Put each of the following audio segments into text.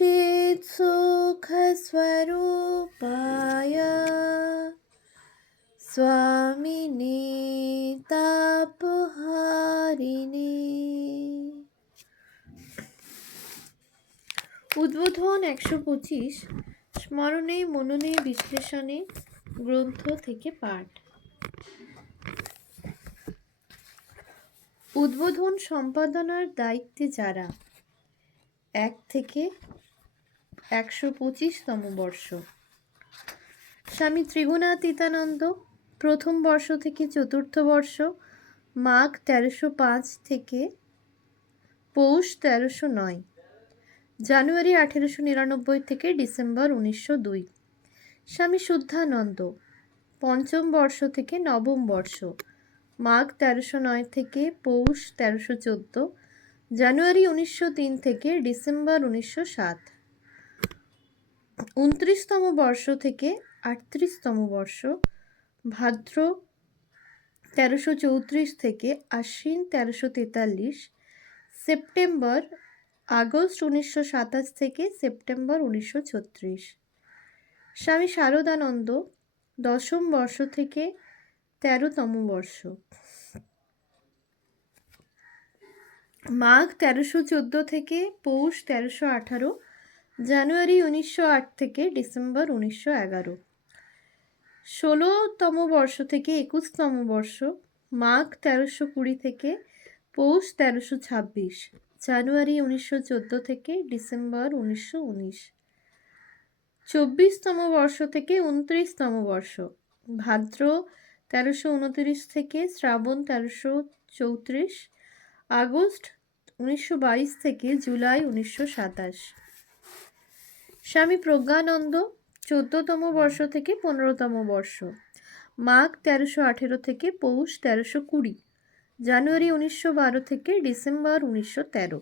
कश्चित् सुखस्वरूपाय स्वामिने तापहारिणे। উদ্বোধন ১২৫ স্মরণে মননে বিশ্লেষণে গ্রন্থ থেকে পাঠ। উদ্বোধন সম্পাদনার দায়িত্বে যারা ১ থেকে ১২৫তম বর্ষ স্বামী ত্রিগুণাতীতানন্দ, প্রথম বর্ষ থেকে চতুর্থ বর্ষ, মাঘ ১৩০৫ থেকে পৌষ ১৩০৯, জানুয়ারি ১৮৯৯ থেকে ডিসেম্বর ১৯০২। স্বামী শুদ্ধানন্দ, পঞ্চম বর্ষ থেকে নবম বর্ষ, মাঘ ১৩০৯ থেকে পৌষ ১৩১৪, জানুয়ারি ১৯০৩ থেকে ডিসেম্বর ১৯০৭। ২৯তম বর্ষ থেকে ৩৮তম বর্ষ, ভাদ্র ১৩৩৪ থেকে আশ্বিন ১৩৪৩, সেপ্টেম্বর আগস্ট ১৯২৭ থেকে সেপ্টেম্বর ১৯৩৬। স্বামী শারদানন্দ, দশম বর্ষ থেকে ১৩তম বর্ষ, মাঘ ১৩১৪ থেকে পৌষ ১৩১৮, জানুয়ারি ১৯০৮ থেকে ডিসেম্বর ১৯১১। ১৬তম বর্ষ থেকে ২১তম বর্ষ, মাঘ ১৩২০ থেকে পৌষ ১৩২৬, জানুয়ারি ১৯১৪ থেকে ডিসেম্বর ১৯১৯। ২৪তম বর্ষ থেকে ২৯তম বর্ষ, ভাদ্র ১৩২৯ থেকে শ্রাবণ ১৩৩৪, আগস্ট ১৯২২ থেকে জুলাই ১৯২৭। স্বামী প্রজ্ঞানন্দ, ১৪তম বর্ষ থেকে ১৫তম বর্ষ, মাঘ ১৩১৮ থেকে পৌষ ১৩২০, জানুয়ারি ১৯১২ থেকে ডিসেম্বর ১৯১৩।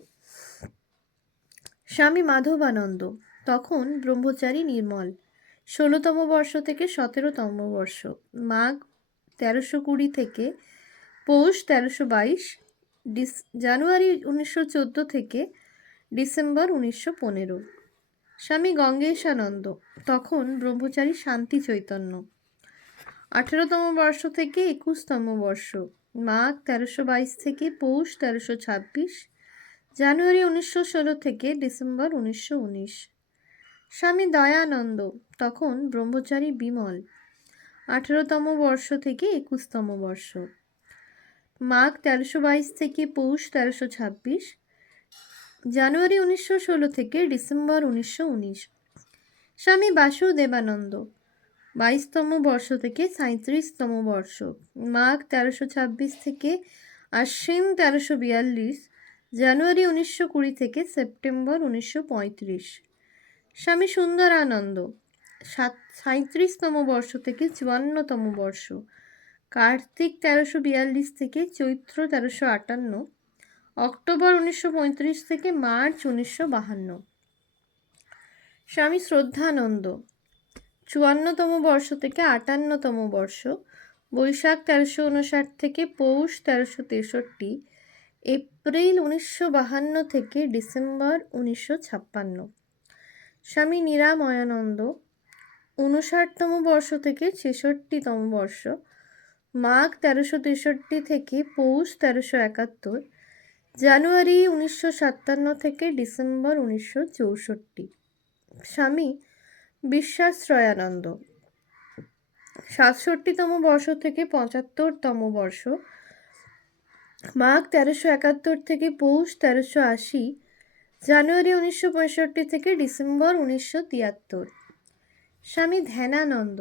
স্বামী মাধবানন্দ, তখন ব্রহ্মচারী নির্মল, ১৬তম বর্ষ থেকে ১৭তম বর্ষ, মাঘ ১৩২০ থেকে পৌষ ১৩২২, জানুয়ারি ১৯১৪ থেকে ডিসেম্বর ১৯১৫। স্বামী গঙ্গেশানন্দ, তখন ব্রহ্মচারী শান্তি চৈতন্য, ১৮তম বর্ষ থেকে ২১তম বর্ষ, মাঘ ১৩২২ থেকে পৌষ ১৩২৬, জানুয়ারি ১৯১৬ থেকে ডিসেম্বর ১৯১৯। স্বামী দয়ানন্দ, তখন ব্রহ্মচারী বিমল, ১৮তম বর্ষ থেকে ২১তম বর্ষ, মাঘ ১৩২২ থেকে পৌষ ১৩২৬, জানুয়ারি ১৯১৬ থেকে ডিসেম্বর ১৯১৯। স্বামী বাসুদেবানন্দ, ২২তম বর্ষ থেকে ৩৭তম বর্ষ, মাঘ ১৩২৬ থেকে আশ্বিন ১৩৪২, জানুয়ারি ১৯২০ থেকে সেপ্টেম্বর ১৯৩৫। স্বামী সুন্দরানন্দ, ৩৭তম বর্ষ থেকে ৫৪তম বর্ষ, কার্তিক ১৩৪২ থেকে চৈত্র ১৩৫৮, অক্টোবর ১৯৩৫ থেকে মার্চ ১৯৫২। স্বামী শ্রদ্ধানন্দ, ৫৪তম বর্ষ থেকে ৫৮তম বর্ষ, বৈশাখ ১৩৫৯ থেকে পৌষ ১৩৬৩, এপ্রিল ১৯৫২ থেকে ডিসেম্বর ১৯৫৬। স্বামী নিরাময়ানন্দ, ৫৯তম বর্ষ থেকে ৬৬তম বর্ষ, মাঘ ১৩৬৩ থেকে পৌষ ১৩৭১, জানুয়ারি ১৯৫৭ থেকে ডিসেম্বর ১৯৬৪। স্বামী বিশ্বাশ্রয়ানন্দ, ৬৭তম বর্ষ থেকে ৭৫তম বর্ষ, মাঘ ১৩৭১ থেকে পৌষ ১৩৮০, জানুয়ারি ১৯৬৫ থেকে ডিসেম্বর ১৯৭৩। স্বামী ধ্যানানন্দ,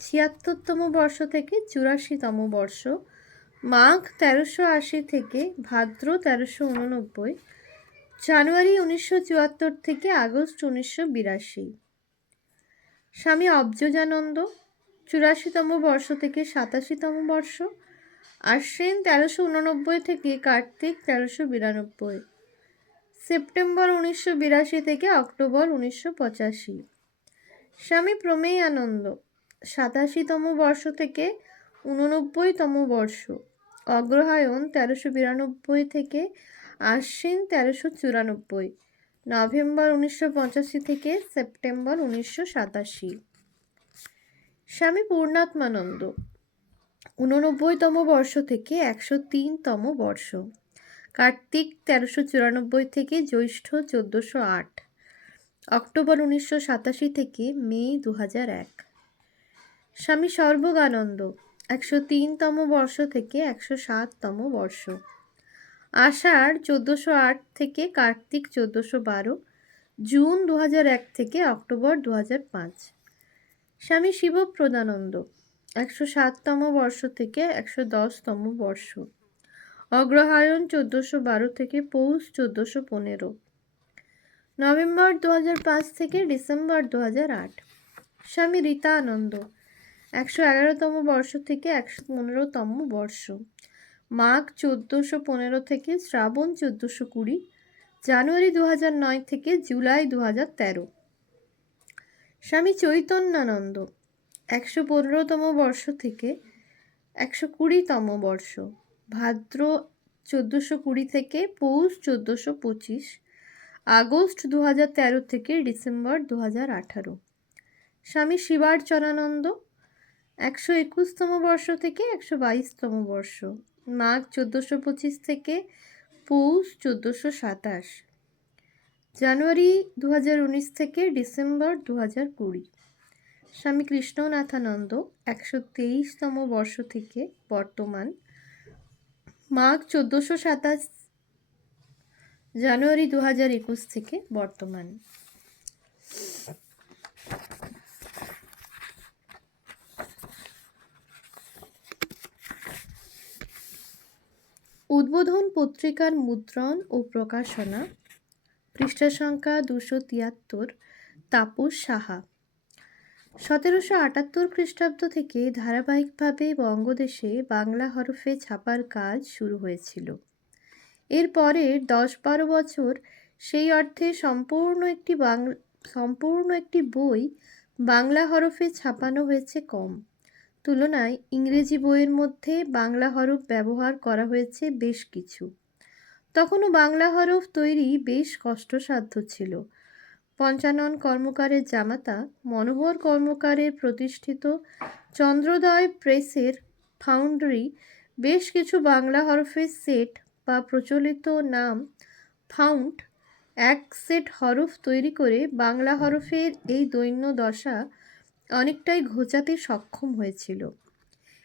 ৭৬তম বর্ষ থেকে ৮৪তম বর্ষ, মাঘ ১৩৮০ থেকে ভাদ্র ১৩৮৯, জানুয়ারি ১৯৭৪ থেকে আগস্ট ১৯৮২। স্বামী অব্জজানন্দ, ৮৪তম বর্ষ থেকে ৮৭তম বর্ষ, আশ্বিন ১৩৮৯ থেকে কার্তিক ১৩৯২, সেপ্টেম্বর ১৯৮২ থেকে অক্টোবর ১৯৮৫। স্বামী প্রমেয়ানন্দ, ৮৭তম বর্ষ থেকে ৮৯তম বর্ষ, অগ্রহায়ণ ১৩৯২ থেকে আশ্বিন ১৩৯৪, নভেম্বর 1985 থেকে সেপ্টেম্বর 1987। স্বামী পূর্ণাত্মানন্দ 89তম বর্ষ থেকে 103তম বর্ষ, কার্তিক 1394 থেকে জ্যৈষ্ঠ 1408, অক্টোবর 1987 থেকে মে 2001। স্বামী সর্বগানন্দ 103তম বর্ষ থেকে 107তম বর্ষ, আষাঢ় 1408 থেকে কার্তিক 1412, জুন 2001 থেকে অক্টোবর 2005। স্বামী শিবপ্রদানন্দ 107তম বর্ষ থেকে 110তম বর্ষ, অগ্রহায়ণ 1412 থেকে পৌষ 1415, নভেম্বর 2005 থেকে ডিসেম্বর 2008। স্বামী রীতানন্দ 111তম বর্ষ থেকে 115তম বর্ষ, মাঘ 1415 থেকে শ্রাবণ 1420, জানুয়ারি 2009 থেকে জুলাই 2013। স্বামী চৈতন্যানন্দ 115তম বর্ষ থেকে 120তম বর্ষ, ভাদ্র 1420 থেকে পৌষ 1425, আগস্ট 2013 থেকে ডিসেম্বর 2018। স্বামী শিবার্চনানন্দ 121তম বর্ষ থেকে 122তম বর্ষ, মাঘ 1425 থেকে পৌষ 1427, জানুয়ারি 2019 থেকে ডিসেম্বর 2020। স্বামী কৃষ্ণনাথানন্দ 123তম বর্ষ থেকে বর্তমান, মাঘ 1427, জানুয়ারি 2021 থেকে বর্তমান। উদ্বোধন পত্রিকার মুদ্রণ ও প্রকাশনা, পৃষ্ঠা সংখ্যা 273, তাপস সাহা। 1778 খ্রিস্টাব্দ থেকে ধারাবাহিকভাবে বঙ্গদেশে বাংলা হরফে ছাপার কাজ শুরু হয়েছিল। এর পরের 10-12 বছর সেই অর্থে সম্পূর্ণ একটি বই বাংলা হরফে ছাপানো হয়েছে কম। তুলনায় ইংরেজি বইয়ের মধ্যে বাংলা হরফ ব্যবহার করা হয়েছে বেশ কিছু। তখনও বাংলা হরফ তৈরি বেশ কষ্টসাধ্য ছিল। পঞ্চানন কর্মকারের জামাতা মনোহর কর্মকারের প্রতিষ্ঠিত চন্দ্রোদয় প্রেসের ফাউন্ডারি বেশ কিছু বাংলা হরফের সেট বা প্রচলিত নাম ফাউন্ড এক সেট হরফ তৈরি করে বাংলা হরফের এই দৈন্য দশা অনেকটাই ঘোচাতে সক্ষম হয়েছিল।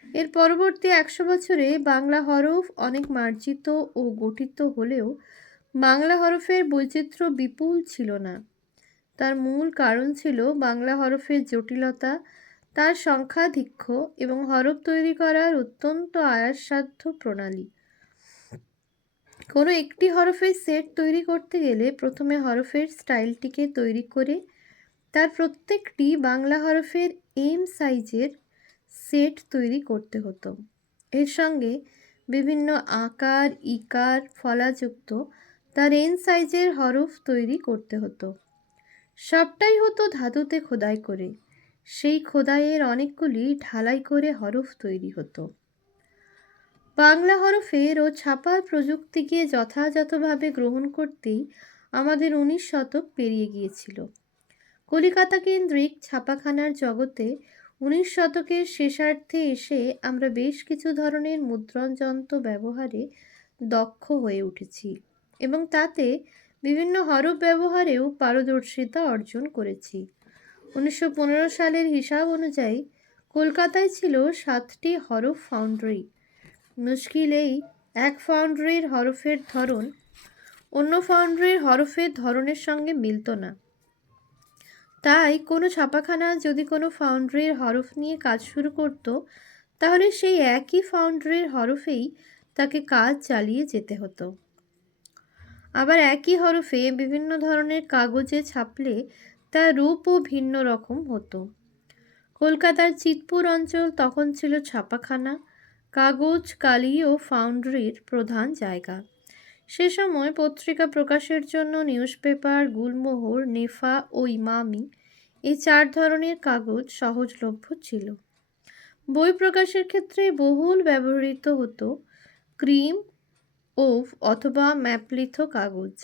এর পরবর্তী 100 বছরে বাংলা হরফ অনেক মার্জিত ও গঠিত হলেও বাংলা হরফের বৈচিত্র্য বিপুল ছিল না। তার মূল কারণ ছিল বাংলা হরফের জটিলতা, তার সংখ্যাধিক্য এবং হরফ তৈরি করার অত্যন্ত আয়াসসাধ্য প্রণালী। কোনো একটি হরফের সেট তৈরি করতে গেলে প্রথমে হরফের স্টাইলটিকে তৈরি করে তার প্রত্যেকটি বাংলা হরফের এম সাইজের সেট তৈরি করতে হতো। এর সঙ্গে বিভিন্ন আকার, ইকার, ফলাযুক্ত তার এন সাইজের হরফ তৈরি করতে হতো। সবটাই হতো ধাতুতে খোদাই করে। সেই খোদাইয়ের অনেকগুলি ঢালাই করে হরফ তৈরি হতো। বাংলা হরফের ও ছাপার প্রযুক্তিকে যথাযথভাবে গ্রহণ করতেই আমাদের 19 শতক পেরিয়ে গিয়েছিল। কলিকাতা কেন্দ্রিক ছাপাখানার জগতে 19 শতকের শেষার্ধে এসে আমরা বেশ কিছু ধরনের মুদ্রণ যন্ত্র ব্যবহারে দক্ষ হয়ে উঠেছি এবং তাতে বিভিন্ন হরফ ব্যবহারেও পারদর্শিতা অর্জন করেছি। 1915 সালের হিসাব অনুযায়ী কলকাতায় ছিল 7টি হরফ ফাউন্ডারি। মুশকিল এই, এক ফাউন্ডারির হরফের ধরন অন্য ফাউন্ডারির হরফের ধরনের সঙ্গে মিলত না। তাই কোনো ছাপাখানা যদি কোনো ফাউন্ডারির হরফ নিয়ে কাজ শুরু করত, তাহলে সেই একই ফাউন্ডারির হরফেই তাকে কাজ চালিয়ে যেতে হতো। আবার একই হরফে বিভিন্ন ধরনের কাগজে ছাপলে তার রূপও ভিন্ন রকম হতো। কলকাতার চিতপুর অঞ্চল তখন ছিল ছাপাখানা, কাগজ, কালি ও ফাউন্ডারির প্রধান জায়গা। সে সময় পত্রিকা প্রকাশের জন্য নিউজপেপার, গুলমোহর, নেফা ও ইমামি এই 4 ধরনের কাগজ সহজলভ্য ছিল। বই প্রকাশের ক্ষেত্রে বহুল ব্যবহৃত হতো ক্রিম, ওভ অথবা ম্যাপলিথো কাগজ।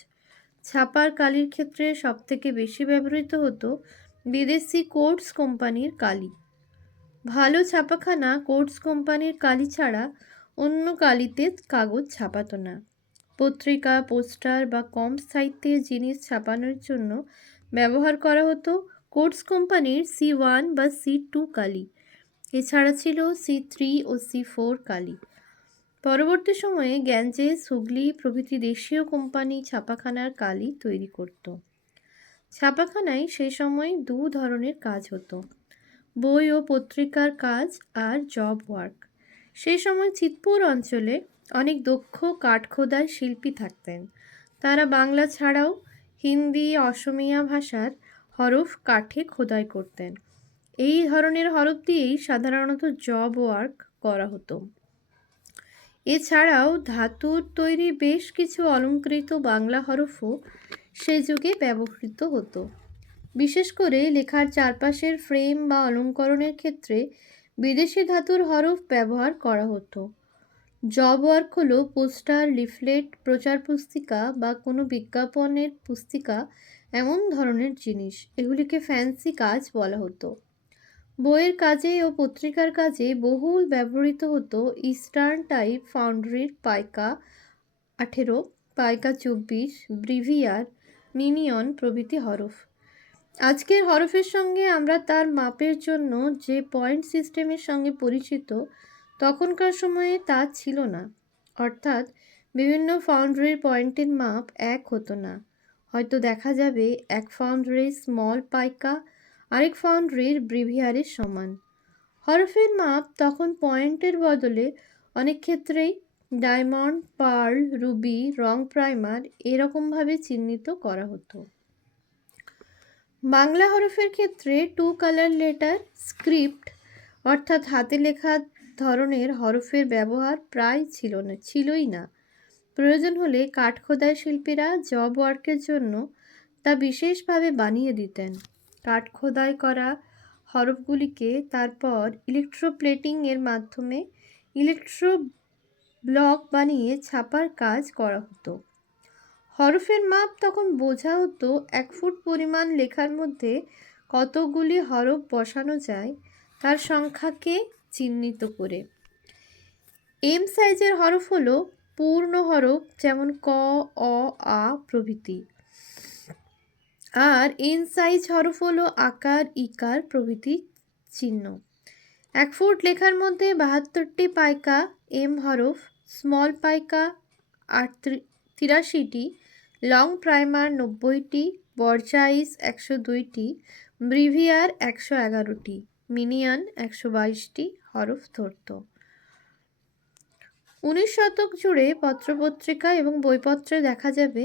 ছাপার কালির ক্ষেত্রে সবথেকে বেশি ব্যবহৃত হতো বিদেশি কোর্টস কোম্পানির কালি। ভালো ছাপাখানা কোর্টস কোম্পানির কালি ছাড়া অন্য কালিতে কাগজ ছাপাতো না। পত্রিকা, পোস্টার বা কম স্থায়িত্বের জিনিস ছাপানোর জন্য ব্যবহার করা হতো কোর্টস কোম্পানির C1 বা C2 কালি। এছাড়া ছিল C3 ও C4 কালি। পরবর্তী সময়ে গ্যাঞ্জেস, হুগলি প্রভৃতি দেশীয় কোম্পানি ছাপাখানার কালি তৈরি করত। ছাপাখানায় সে সময় দু ধরনের কাজ হতো, বই ও পত্রিকার কাজ আর জব ওয়ার্ক। সেই সময় চিতপুর অঞ্চলে অনেক দক্ষ কাঠখোদাই শিল্পী থাকতেন। তারা বাংলা ছাড়াও হিন্দি, অসমিয়া ভাষার হরফ কাঠে খোদাই করতেন। এই ধরনের হরফ দিয়েই সাধারণত জব ওয়ার্ক করা হতো। এছাড়াও ধাতুর তৈরি বেশ কিছু অলংকৃত বাংলা হরফও সে যুগে ব্যবহৃত হতো। বিশেষ করে লেখার চারপাশের ফ্রেম বা অলঙ্করণের ক্ষেত্রে বিদেশি ধাতুর হরফ ব্যবহার করা হতো। জব ওয়ার্ক হলো পোস্টার, লিফলেট, প্রচার পুস্তিকা বা কোনো বিজ্ঞাপনের পুস্তিকা, এমন ধরনের জিনিস। এগুলিকে ফ্যান্সি কাজ বলা হতো। বইয়ের কাজে ও পত্রিকার কাজে বহুল ব্যবহৃত হতো ইস্টার্ন টাইপ ফাউন্ড্রির পাইকা 18, পাইকা 24, ব্রিভিয়ার, মিনিয়ন প্রভৃতি হরফ। আজকের হরফের সঙ্গে আমরা তার মাপের জন্য যে পয়েন্ট সিস্টেমের সঙ্গে পরিচিত, তখনকার সময়ে তা ছিল না। অর্থাৎ বিভিন্ন ফাউন্ড্রির পয়েন্টের মাপ এক হতো না। হয়তো দেখা যাবে এক ফাউন্ড্রির স্মল পাইকা আরেক ফাউন্ড্রির ব্রিভিয়ারের সমান। হরফের মাপ তখন পয়েন্টের বদলে অনেক ক্ষেত্রেই ডায়মন্ড, পার্ল, রুবি, রং প্রাইমার এরকমভাবে চিহ্নিত করা হতো। বাংলা হরফের ক্ষেত্রে 2 কালার লেটার, স্ক্রিপ্ট অর্থাৎ হাতে লেখা ধরনের হরফের ব্যবহার প্রায় ছিলই না। প্রয়োজন হলে কাঠখোদাই শিল্পীরা জব ওয়ার্কের জন্য তা বিশেষভাবে বানিয়ে দিতেন। কাঠখোদাই করা হরফগুলিকে তারপর ইলেকট্রোপ্লেটিং এর মাধ্যমে ইলেকট্রো ব্লক বানিয়ে ছাপার কাজ করা হতো। হরফের মাপ তখন বোঝা হতো 1 ফুট পরিমাণ লেখার মধ্যে কতগুলি হরফ বসানো যায় তার সংখ্যাকে চিহ্নিত করে। এম সাইজের হরফ হলো পূর্ণ হরফ, যেমন ক, অ, আ প্রভৃতি। আর এন সাইজ হরফ হলো আকার, ইকার প্রভৃতি চিহ্ন। 1 ফুট লেখার মধ্যে 72টি পাইকা এম হরফ, স্মল পাইকা 83টি, লং প্রাইমার 90টি, বরজাইস 102টি, ব্রিভিয়ার 111টি, মিনিয়ন 122টি হরফ ধরত। 19 শতক জুড়ে পত্রপত্রিকা এবং বইপত্রে দেখা যাবে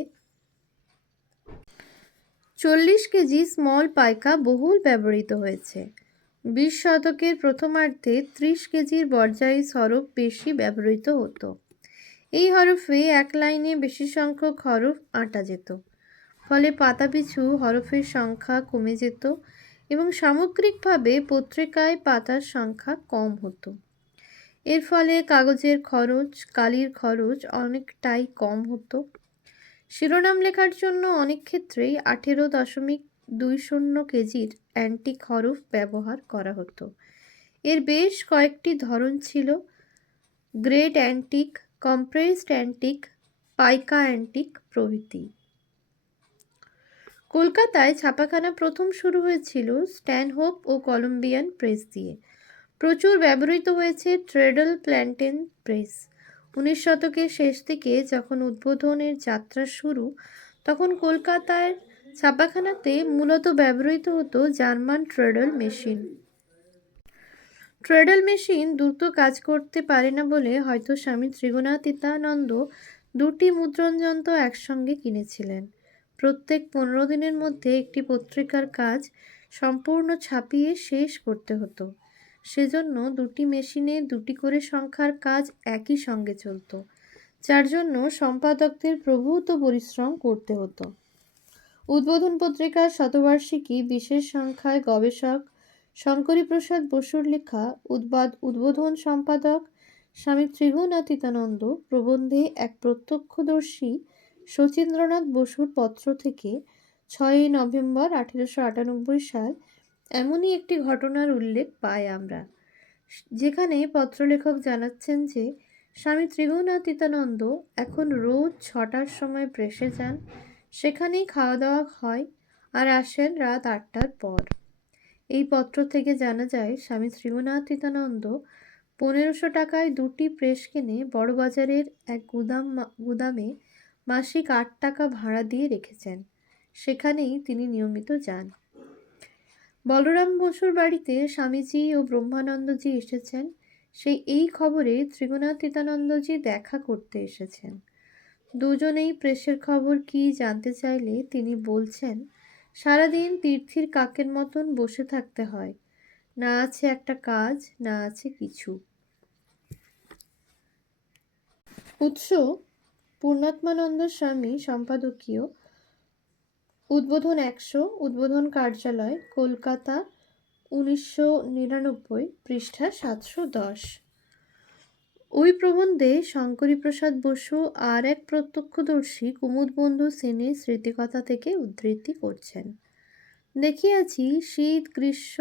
40 কেজি স্মল পাইকা বহুল ব্যবহৃত হয়েছে। 20 শতকের প্রথমার্ধে 30 কেজির বরজাইস হরফ বেশি ব্যবহৃত হতো। এই হরফে এক লাইনে বেশি সংখ্যক হরফ আঁটা যেত, ফলে পাতাপিছু হরফের সংখ্যা কমে যেত এবং সামগ্রিকভাবে পত্রিকায় পাতার সংখ্যা কম হতো। এর ফলে কাগজের খরচ, কালির খরচ অনেকটাই কম হতো। শিরোনাম লেখার জন্য অনেক ক্ষেত্রেই 18.20 কেজির অ্যান্টিক হরফ ব্যবহার করা হতো। এর বেশ কয়েকটি ধরন ছিল: grade antique, compressed antique, pica antique প্রভৃতি। কলকাতায় ছাপাখানা প্রথম শুরু হয়েছিল স্ট্যানহোপ ও কলম্বিয়ান প্রেস দিয়ে। প্রচুর ব্যবহৃত হয়েছে ট্রেডল প্ল্যান্টেন প্রেস। 19 শতকের শেষ দিকে যখন উদ্বোধনের যাত্রা শুরু, তখন কলকাতার ছাপাখানাতে মূলত ব্যবহৃত হতো জার্মান ট্রেডল মেশিন। ট্রেডল মেশিন দ্রুত কাজ করতে পারে না বলে হয়তো স্বামী ত্রিগুণাতীতানন্দ 2টি মুদ্রণ যন্ত্র একসঙ্গে কিনেছিলেন। প্রত্যেক 15 দিনের মধ্যে একটি পত্রিকার কাজ সম্পূর্ণ ছাপিয়ে শেষ করতে হতো। সেজন্য 2টি মেশিনে 2টি করে সংখ্যার কাজ একই সঙ্গে চলত, যার জন্য সম্পাদকদের প্রভূত পরিশ্রম করতে হতো। উদ্বোধন পত্রিকার শতবার্ষিকী বিশেষ সংখ্যায় গবেষক শঙ্করীপ্রসাদ বসুর লেখা উদ্বোধন সম্পাদক স্বামী ত্রিগুণাতীতানন্দ প্রবন্ধে এক প্রত্যক্ষদর্শী শচীন্দ্রনাথ বসুর পত্র থেকে 6ই নভেম্বর 1898 সাল এমনই একটি ঘটনার উল্লেখ পাই আমরা, যেখানে পত্রলেখক জানাচ্ছেন যে স্বামী ত্রিগুণাতীতানন্দ এখন রোজ 6টার সময় প্রেসে যান, সেখানেই খাওয়া দাওয়া হয় আর আসেন রাত 8টার পর। এই পত্র থেকে জানা যায় স্বামী ত্রিগুণাতীতানন্দ 1500 টাকায় 2টি প্রেস কিনে বড়বাজারের এক গুদামে মাসিক 8 টাকা ভাড়া দিয়ে রেখেছেন। সেখানেই তিনি নিয়মিত যান। বলরাম বসুর বাড়িতে স্বামীজি ও ব্রহ্মানন্দজি এসেছেন, এই খবরে ত্রিগুণাতীতানন্দজি দেখা করতে এসেছেন। দুজনেই প্রেসের খবর কি জানতে চাইলে তিনি বলছেন, সারাদিন তীর্থির কাকের মতন বসে থাকতে হয়, না আছে একটা কাজ, না আছে কিছু। উৎস: পূর্ণাত্মানন্দ স্বামী সম্পাদকীয়, উদ্বোধন 100, উদ্বোধন কার্যালয়, কলকাতা, 1999, পৃষ্ঠা 710। ওই প্রবন্ধে শঙ্করীপ্রসাদ বসু আর এক প্রত্যক্ষদর্শী কুমুদবন্ধু সেনের স্মৃতিকথা থেকে উদ্ধৃতি করছেন। দেখিয়াছি শীত গ্রীষ্ম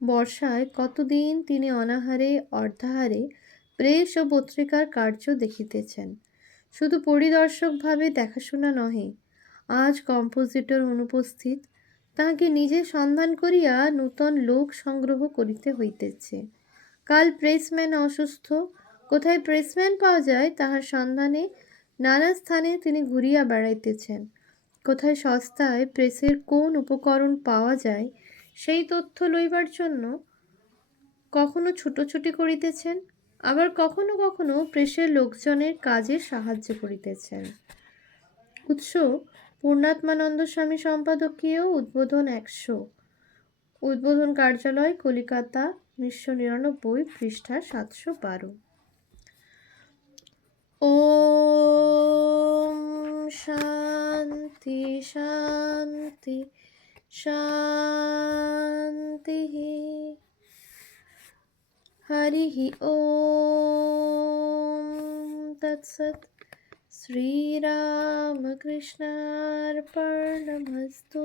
বর্ষায় কতদিন তিনি অনাহারে অর্ধাহারে প্রেস ও পত্রিকার কার্য দেখিতেছেন। শুধু পরিদর্শকভাবে দেখাশোনা নহে, আজ কম্পোজিটর অনুপস্থিত, তাহাকে নিজে সন্ধান করিয়া নূতন লোক সংগ্রহ করিতে হইতেছে। কাল প্রেসম্যান অসুস্থ, কোথায় প্রেসম্যান পাওয়া যায় তাহার সন্ধানে নানা স্থানে তিনি ঘুরিয়া বেড়াইতেছেন। কোথায় সস্তায় প্রেসের কোন উপকরণ পাওয়া যায় সেই তথ্য লইবার জন্য কখনো ছুটোছুটি করিতেছেন, আবার কখনো কখনো প্রেসের লোকজনের কাজে সাহায্য করিতেছেন। উৎস: পূর্ণাত্মানন্দ স্বামী সম্পাদকীয়, উদ্বোধন 100, উদ্বোধন কার্যালয়, কলিকাতা, 1999, পৃষ্ঠা 712। ওম শান্তি শান্তি শান্তি। হরিঃ ওম তৎসৎ। শ্রীরামকৃষ্ণার্পণমস্তু।